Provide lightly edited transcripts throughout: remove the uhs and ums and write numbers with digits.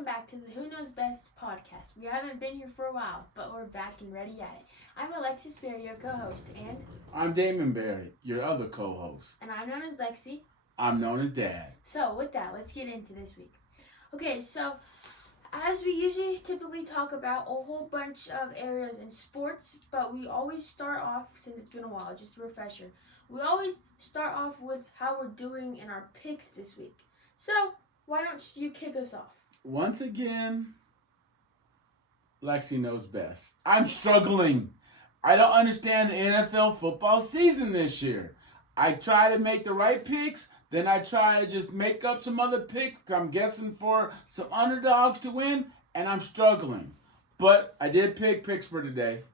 welcome back to the Who Knows Best podcast. We haven't been here for a while, but we're back and ready at it. I'm Alexis Berry, your co-host, and I'm Damon Berry, your other co-host. And I'm known as Lexi. I'm known as Dad. So with that, let's get into this week. Okay, so as we usually typically talk about a whole bunch of areas in sports, but we always start off, since it's been a while, just a refresher, we always start off with how we're doing in our picks this week. So why don't you kick us off? Once again, Lexi knows best. I'm struggling. I don't understand the NFL football season this year. I try to make the right picks, then I try to just make up some other picks. I'm guessing for some underdogs to win, and I'm struggling. But I did pick Pittsburgh today.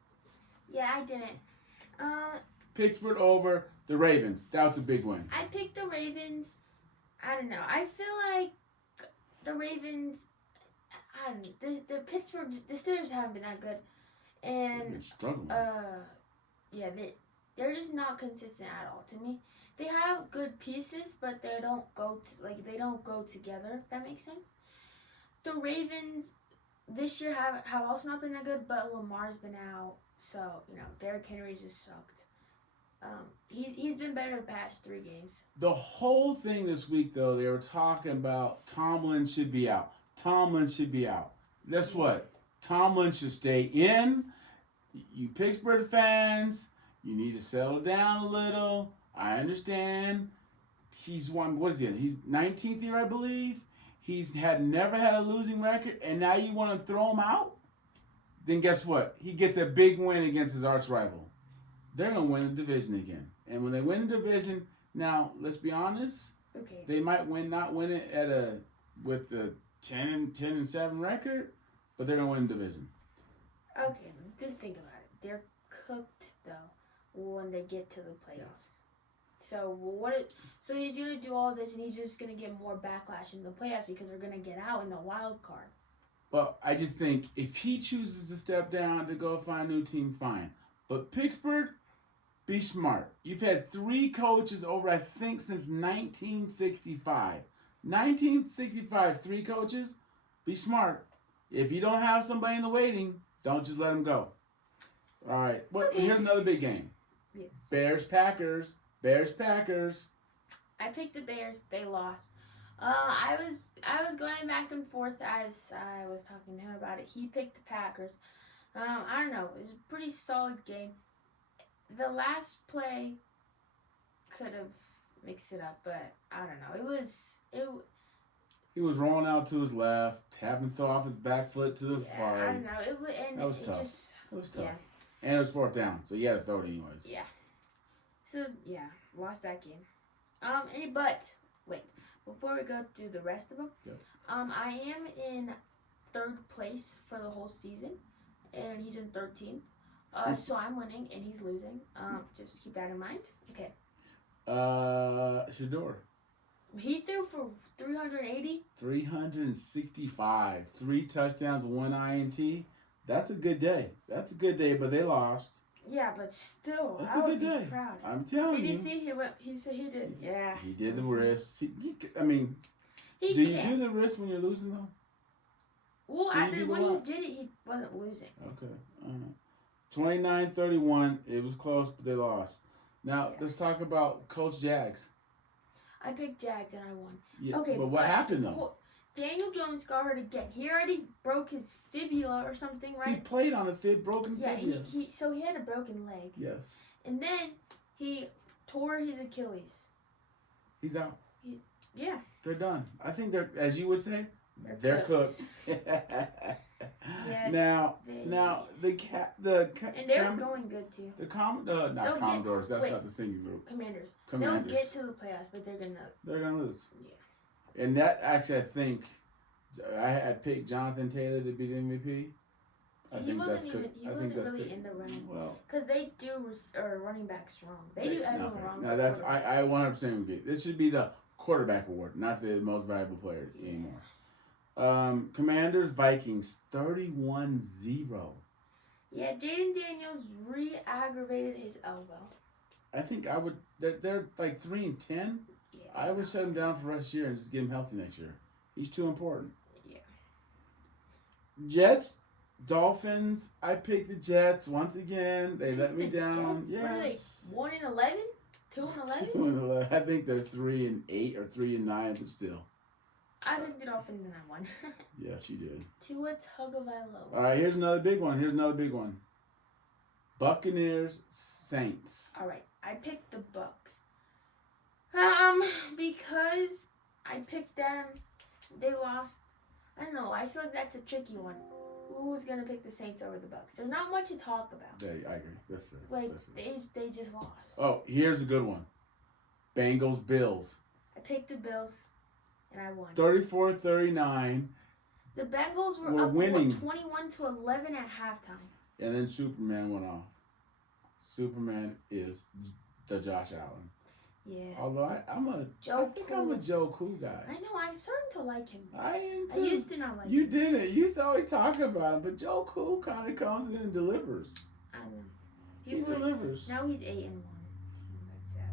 Yeah, I didn't. Pittsburgh over the Ravens. That was a big win. I picked the Ravens. I don't know. I feel like the Ravens, I don't know, the Pittsburgh, the Steelers haven't been that good. And, They've been struggling. yeah, they're just not consistent at all to me. They have good pieces, but they don't go together, if that makes sense. The Ravens this year have also not been that good, but Lamar's been out, so, Derrick Henry just sucked. He's been better the past 3 games. The whole thing this week, though, they were talking about Tomlin should be out. Tomlin should be out. Guess what? Tomlin should stay in. You Pittsburgh fans, you need to settle down a little. I understand. He's won, what is he? He's 19th year, I believe. He's never had a losing record, and now you want to throw him out? Then guess what? He gets a big win against his arch rival. They're going to win the division again. And when they win the division, now, let's be honest, Okay. they might not win it with the 10-7 record, but they're going to win the division. Okay, just think about it. They're cooked, though, when they get to the playoffs. So so he's going to do all this, and he's just going to get more backlash in the playoffs because they're going to get out in the wild card. Well, I just think if he chooses to step down to go find a new team, fine. But Pittsburgh, be smart. You've had 3 coaches over, I think, since 1965. 1965, 3 coaches. Be smart. If you don't have somebody in the waiting, don't just let them go. All right. Well, Okay. Here's another big game. Yes. Bears-Packers. Bears-Packers. I picked the Bears. They lost. I was going back and forth as I was talking to him about it. He picked the Packers. I don't know. It was a pretty solid game. The last play could have mixed it up, but I don't know. He was rolling out to his left, having to throw off his back foot to the far. I don't know. That was tough. Just, It was tough. yeah. And it was 4th down, so you had to throw it anyways. Yeah. So yeah, lost that game. But wait, before we go through the rest of them, Yep. I am in 3rd place for the whole season, and he's in 13th. So I'm winning and he's losing. Just keep that in mind. Okay. Shador. He threw for 380. 365. 3 touchdowns, 1 INT. That's a good day. But they lost. Yeah, but still, That's I a would good be day. proud. I'm telling Did you. you see he went? He said he did. Yeah. He did the wrist. He Do you can. do the wrist when you're losing, though? Well, do you do when the he what? did it, he wasn't losing. Okay. 29-31. It was close, but they lost. Now, Yeah. let's talk about Coach Jags. I picked Jags and I won. Yeah, Okay, but what happened, though? Well, Daniel Jones got hurt again. He already broke his fibula or something, He right? played on a broken Yeah, fibula. so he had a broken leg. Yes. And then he tore his Achilles. He's out. Yeah. They're done. I think they're, as you would say, They're they're cooked. cooked. Yeah, now, they- And they were going good too. the Commodores. That's wait. not the singing group. Commanders. Commanders. They'll get to the playoffs, but they're gonna. They're gonna lose. Yeah. And that actually, I think, I picked Jonathan Taylor to be the MVP. He wasn't really in the running. Well, Because they do running back strong. They do everything nothing. wrong. Now with that's quarterbacks. I 100% agree. This should be the quarterback award, not the most valuable player anymore. Commanders Vikings 31-0. Yeah, Jaden Daniels re-aggravated his elbow. I think I would. They're like 3-10. Yeah. I would shut him down for the rest of the year and just get him healthy next year. He's too important. Yeah. Jets, Dolphins. I picked the Jets once again. They let me down. Jets? Yes. What are they? 1-11? 2-11? 2-11. I think they're 3-8 or 3-9, but still. I think the Dolphins in that one. Yes, you did. Tua Tagovailoa. All right, here's another big one. Buccaneers, Saints. All right, I picked the Bucks. Because I picked them, they lost. I don't know. I feel like that's a tricky one. Who's gonna pick the Saints over the Bucks? There's not much to talk about. Yeah, I agree. That's fair. Like That's fair. they just lost. Oh, here's a good one. Bengals, Bills. I picked the Bills, and I won. 34-39, The Bengals were We're up winning. 21-11 at halftime. and then Superman went off. Superman is the Josh Allen. Yeah. Although I think I'm a Joe Cool guy. I know. I'm starting to like him. I am I too. used to not like You him. didn't. You used to always talk about him, but Joe Cool kind of comes in and delivers. I don't know. He delivers. Now he's 8-1. That's sad.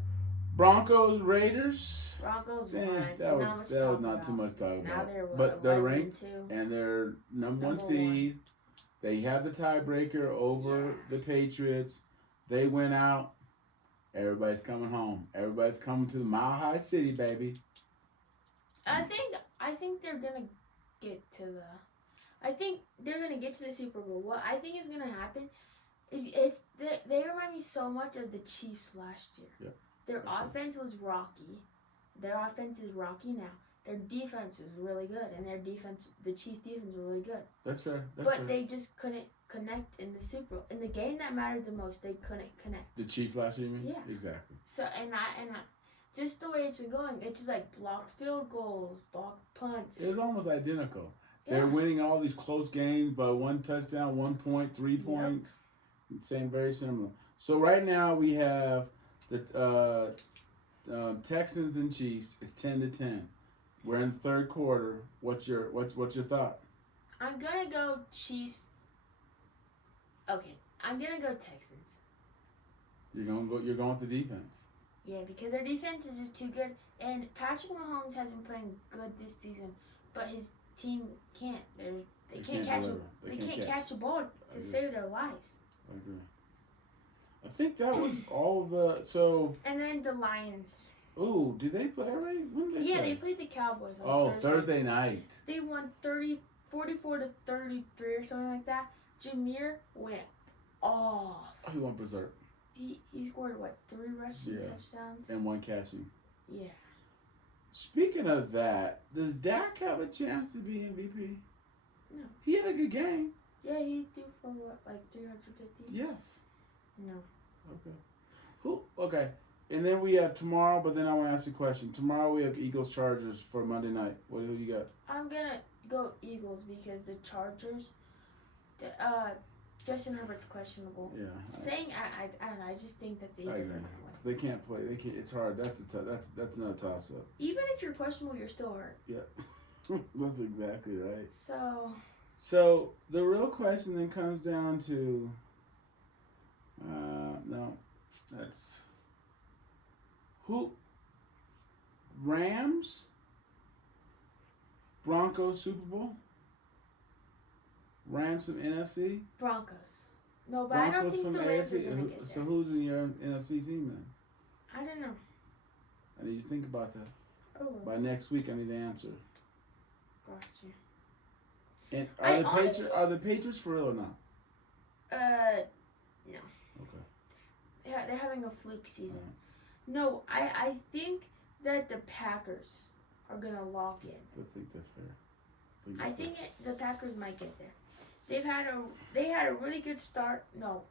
Broncos, Raiders. Broncos Eh, won. that was Not not much too much to talk Now about. they're But they're 11-2. ranked and they're number one Number seed. They have the tiebreaker over the Patriots. They went out. Everybody's coming home. Everybody's coming to the Mile High City, baby. I think they're gonna get to the. I think they're gonna get to the Super Bowl. What I think is gonna happen is they remind me so much of the Chiefs last year. Yeah, Their that's right. offense was rocky. Their offense is rocky now. Their defense was really good, and the Chiefs' defense was really good. That's fair. But they just couldn't connect in the Super Bowl. In the game that mattered the most, they couldn't connect. The Chiefs last year, you mean? Yeah. Exactly. So and I just the way it's been going, it's just like blocked field goals, blocked punts. It was almost identical. Yeah. They're winning all these close games by 1 touchdown, 1 point, 3 points. Same, very similar. So right now we have the Texans and Chiefs. It's 10-10. We're in the third quarter. What's your thought? I'm gonna go Chiefs. Okay, I'm gonna go Texans. You're going with the defense. Yeah, because their defense is just too good, and Patrick Mahomes has been playing good this season, but his team can't. They can't catch deliver. They can't catch a ball to save their lives. I agree. I think that was all the And then the Lions. Ooh, did they play already? When did they play? They played the Cowboys on Thursday night. They won 44-33 or something like that. Jameer went off. He went berserk. He scored, 3 rushing touchdowns? And 1 catching. Yeah. Speaking of that, does Dak have a chance to be MVP? No. He had a good game. Yeah, he threw for 350? Yes. No. Okay. Okay. And then we have tomorrow, but then I want to ask you a question. Tomorrow we have Eagles Chargers for Monday night. Who you got? I'm gonna go Eagles because the Chargers, Justin Herbert's questionable. Yeah. I don't know. I just think that the Eagles are gonna win. They can't play. They can't. It's hard. That's another toss up. Even if you're questionable, you're still hurt. Yeah. That's exactly right. So the real question then comes down to. No, that's. Who? Rams? Broncos Super Bowl? Rams from NFC? Broncos. No, but Broncos I don't think from the Rams AFC? are gonna get there. So who's in your NFC team then? I don't know. I need you to think about that. Oh, By next week, I need an answer. gotcha. And are the Patriots for real or not? No. Okay. Yeah, they're having a fluke season. No, I think that the Packers are gonna lock in. I think that's fair. I think the Packers might get there. They had a really good start. No,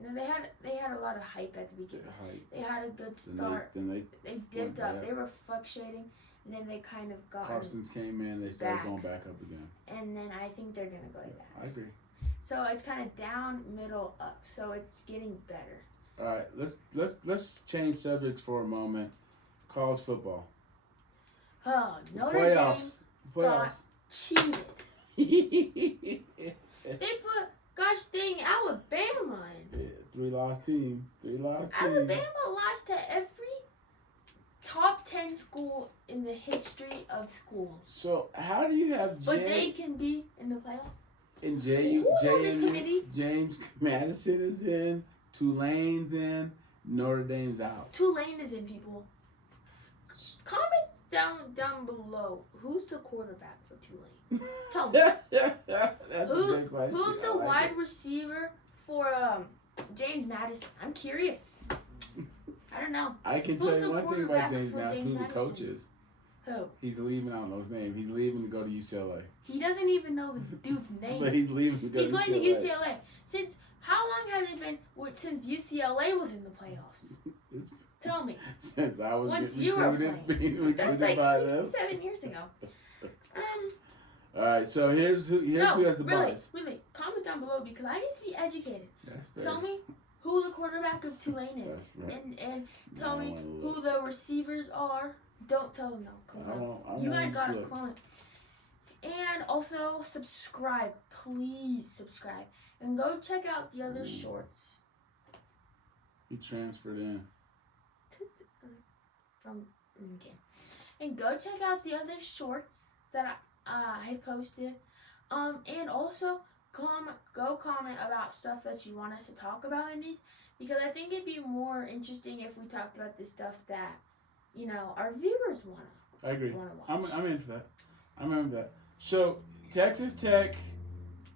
they had a lot of hype at the beginning. They had a good start. Then they dipped up. They were fluctuating, and then they kind of got. Carson's came in. They started going back up again. And then I think they're gonna go like that. I agree. So it's kind of down, middle, up. So it's getting better. All right, let's change subjects for a moment. College football. Oh, Notre Playoffs. got cheated. They put, gosh dang, Alabama in. Yeah, 3-loss team. Alabama lost to every top 10 school in the history of schools. So how do you have But they can be in the playoffs. And this committee. James Madison is in. Tulane's in. Notre Dame's out. Tulane is in, people. Comment down below. Who's the quarterback for Tulane? Tell me. That's a good question. Who's the wide receiver for James Madison? I'm curious. I don't know. I can Who's tell you the one thing about quarterback James for Madison. James Who the coach Madison? is? Who? He's leaving. I don't know his name. He's leaving to go to UCLA. He doesn't even know the dude's name. But he's leaving to go He's to going UCLA. to UCLA. Since how long has it been since UCLA was in the playoffs? It's Tell me. since I was Once getting you were recruited, playing. being recruited That's like by 6 them. to 7 years ago. All right, so here's who has the bias. Really, comment down below because I need to be educated. That's fair. Tell me who the quarterback of Tulane is, That's right. and tell No, me I wanna who the receivers are. Don't tell them no, cause you guys gotta comment. And also subscribe, please subscribe, and go check out the other shorts He transferred in. from okay. And go check out the other shorts that I posted. And also go comment about stuff that you want us to talk about in these, because I think it'd be more interesting if we talked about the stuff that our viewers I agree. wanna watch. I'm in for that. I'm in for that. So Texas Tech,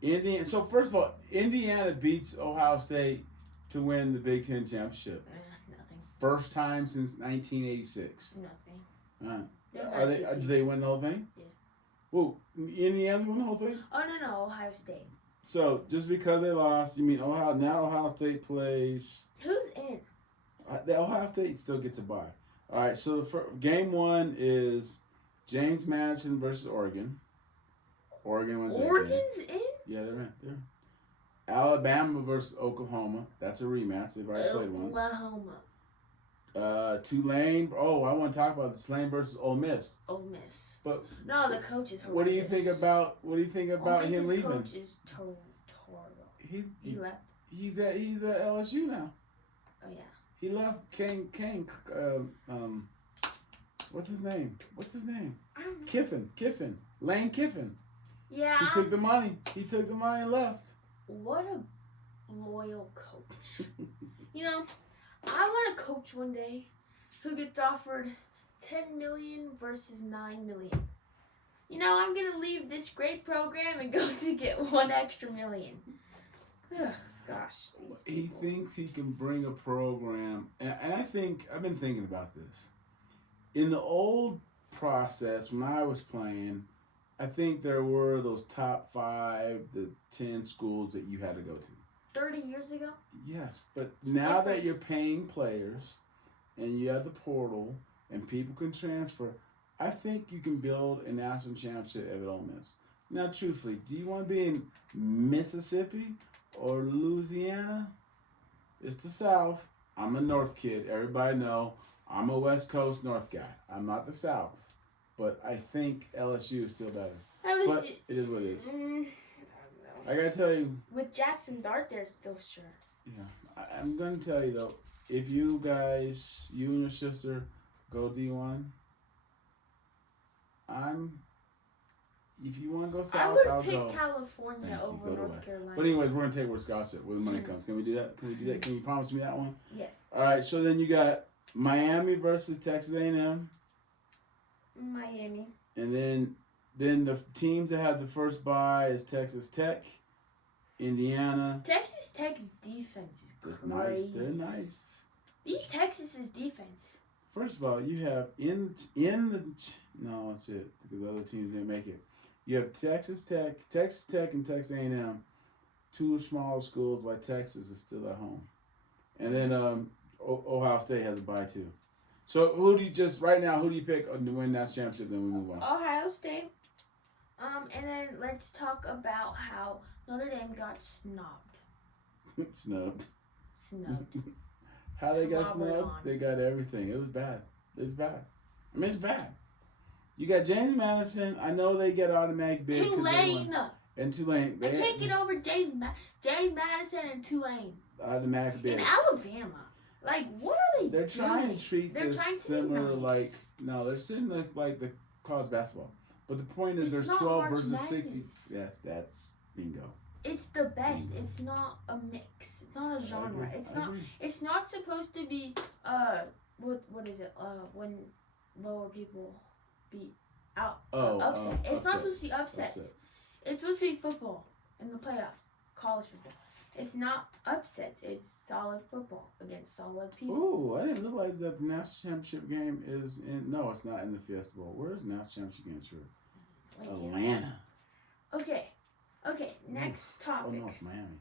Indiana. So first of all, Indiana beats Ohio State to win the Big Ten championship. Nothing. First time since 1986. Nothing. Do they win the whole thing? Yeah. Whoa, Indiana won the whole thing? Oh no, Ohio State. So just because they lost, you mean Ohio State plays? Who's in? The Ohio State still gets a bye. All right, so game one is James Madison versus Oregon. Oregon wins that game. Oregon's in? Yeah, they're in. Alabama versus Oklahoma. That's a rematch. They've already played once. Oklahoma. Tulane. Oh, I want to talk about Tulane versus Ole Miss. Ole Miss. But no, the coach is horrendous. What do you think about him leaving? Coach is horrible. He left. He's at LSU now. Oh yeah. He left King. What's his name? I don't know. Kiffin. Lane Kiffin. Yeah. He took the money. And left. What a loyal coach. I want a coach one day who gets offered $10 million versus $9 million. I'm gonna leave this great program and go to get $1 extra million. Ugh, gosh. He thinks he can bring a program, and I've been thinking about this. In the old process, when I was playing, I think there were those top 5 to 10 schools that you had to go to. 30 years ago? Yes, but It's now different. that you're paying players and you have the portal and people can transfer, I think you can build a national championship at Ole Miss. Now, truthfully, do you want to be in Mississippi or Louisiana? It's the South. I'm a North kid. Everybody know I'm a West Coast North guy. I'm not the South. But I think LSU is still better. But it is what it is. I don't know. I gotta tell you. With Jackson Dart, they're still sure. Yeah, I'm gonna tell you though. If you and your sister, go D1. If you want to go south, I I'll would pick go. California Thank you. over Go to North West. Carolina. But anyways, we're gonna take Wisconsin when the money comes. Can we do that? Can you promise me that one? Yes. All right. So then you got Miami versus Texas A&M, Miami. and then the teams that have the first bye is Texas Tech, Indiana. Texas Tech's defense is They're crazy. nice. They're nice. These Texas's defense. First of all, you have that's it. The other teams didn't make it. You have Texas Tech, and Texas A&M, 2 small schools, while Texas is still at home, and then Ohio State has a bye too. So who do you pick to win that championship? Then we move on. Ohio State. And then let's talk about how Notre Dame got snubbed. Snubbed. Snubbed. How they got Slobbered snubbed? on. They got everything. It was bad. It's bad. I mean, it's bad. You got James Madison. I know they get automatic bid. 'cause they won. Tulane. And Tulane. They take it over James Madison and Tulane. Automatic bids. In Alabama. Like, what are they They're trying doing? to treat They're this trying to be similar, nice. they're saying this like the college basketball. But the point is, It's there's not 12 March versus Madness. 60. Yes, that's Bingo. It's the best. Bingo. It's not a mix. It's not a I genre. agree. It's I not. agree. It's not supposed to be what is it? When lower people beat out upset. It's not supposed to be upsets. Upset. It's supposed to be football in the playoffs, college football. It's not upsets. It's solid football against solid people. Ooh, I didn't realize that the national championship game is in. No, it's not in the Fiesta Bowl. Where is the national championship game? Sure. Atlanta. Okay. Next Oh topic. no, it's Miami.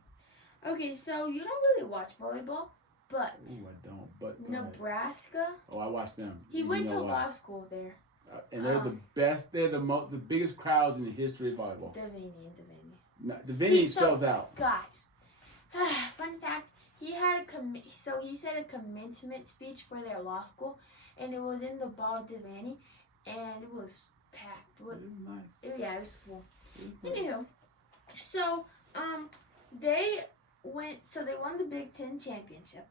Okay, so you don't really watch volleyball, but Ooh, I don't. But go ahead. Nebraska. Oh, I watched them. He You went know to why. law school there. And they're the best. They're the biggest crowds in the history of volleyball. Devaney. The venue sells out. Guys, fun fact: he had he said a commencement speech for their law school, and it was in the Ball Devaney, and it was packed. It was nice. Yeah, it was full. It was nice. Anywho, so they went. So they won the Big Ten championship.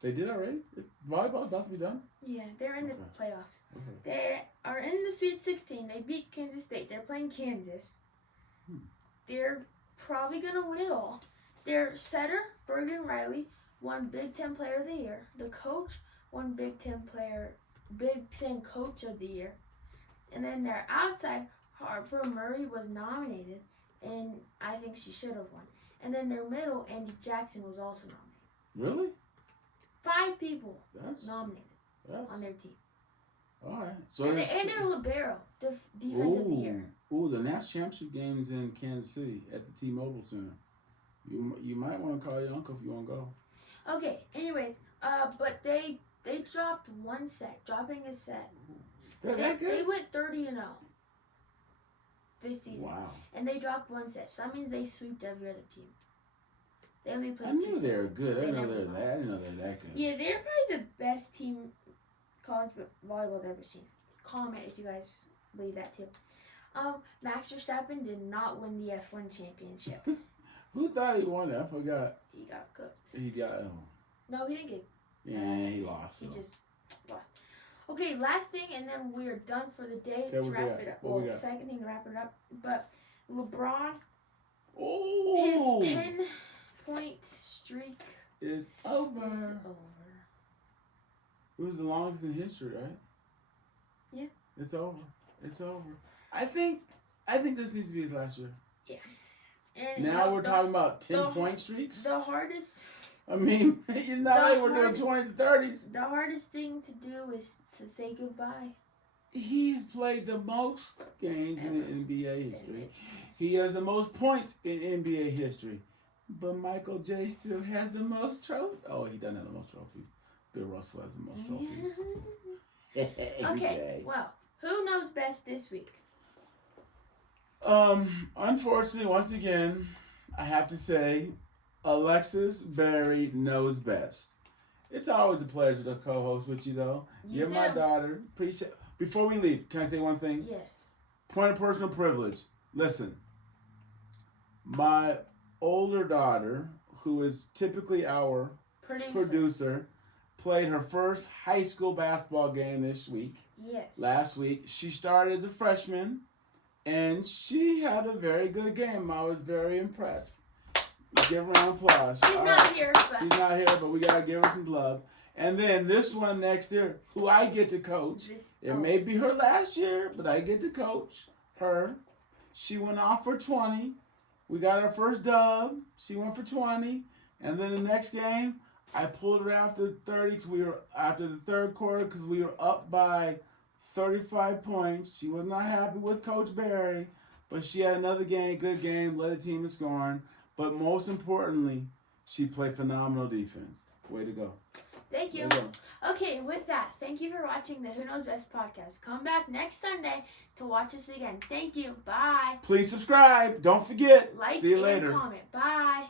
They did already? Is volleyball about to be done? Yeah, they're in the Okay. playoffs. Okay. They are in the Sweet 16. They beat Kansas State. They're playing Kansas. They're probably going to win it all. Their setter, Bergen Riley, won Big Ten Player of the Year. The coach won Big Ten Coach of the Year. And then their outside, Harper Murray, was nominated, and I think she should have won. And then their middle, Andy Jackson, was also nominated. Really? 5 people That's nominated on their team. all right. So And their libero, defensive year. Ooh, the national championship game's in Kansas City at the T-Mobile Center. You might want to call your uncle if you want to go. Okay, anyways, but they dropped one set, dropping a set. They're that good? They went 30-0 this season. Wow. And they dropped one set, so that means they swept every other team. They only played I 2 knew they were sets. good. I They didn't know never they were lost. that. I didn't know they were that good. Yeah, they're probably the best team college volleyball's ever seen. Comment if you guys believe that too. Max Verstappen did not win the F1 championship. Who thought he won it? I forgot. He got cooked. He got. No, he didn't get. Yeah, he lost. He though. just lost. Okay, last thing, and then we're done for the day Okay, to what wrap we got? it up. What we Well, got? second thing to wrap it up. But LeBron, Oh, his 10-point streak is is over. over. It was the longest in history, right? Yeah. It's over. It's over. I think this needs to be his last year. And Now we're talking about 10-point streaks. The hardest. I mean, it's not the like we're doing hard- 20s and 30s. The hardest thing to do is to say goodbye. He's played the most games in NBA history. He has the most points in NBA history. But Michael J still has the most trophies. Oh, he doesn't have the most trophies. Bill Russell has the most trophies. Okay, well, who knows best this week? Unfortunately, once again, I have to say, Alexis Berry knows best. It's always a pleasure to co-host with you, though. You're my too. daughter. Appreciate. Before we leave, can I say one thing? Yes. Point of personal privilege. Listen, my older daughter, who is typically our producer, played her first high school basketball game this week. Yes. Last week. She started as a freshman, and she had a very good game. I was very impressed. Give her an applause. She's All not right. here, but She's not here, but we got to give her some love. And then this one next year, who I get to coach. It may be her last year, but I get to coach her. She went off for 20. We got our first dub. She went for 20. And then the next game, I pulled her after 30. Cause we were after the third quarter because we were up by 35 points. She was not happy with Coach Barry, but she had another game, good game, led the team in scoring. But most importantly, she played phenomenal defense. Way to go. Thank you. There you go. Okay, with that, thank you for watching the Who Knows Best podcast. Come back next Sunday to watch us again. Thank you. Bye. Please subscribe. Don't forget. Like See you and later. comment. Bye.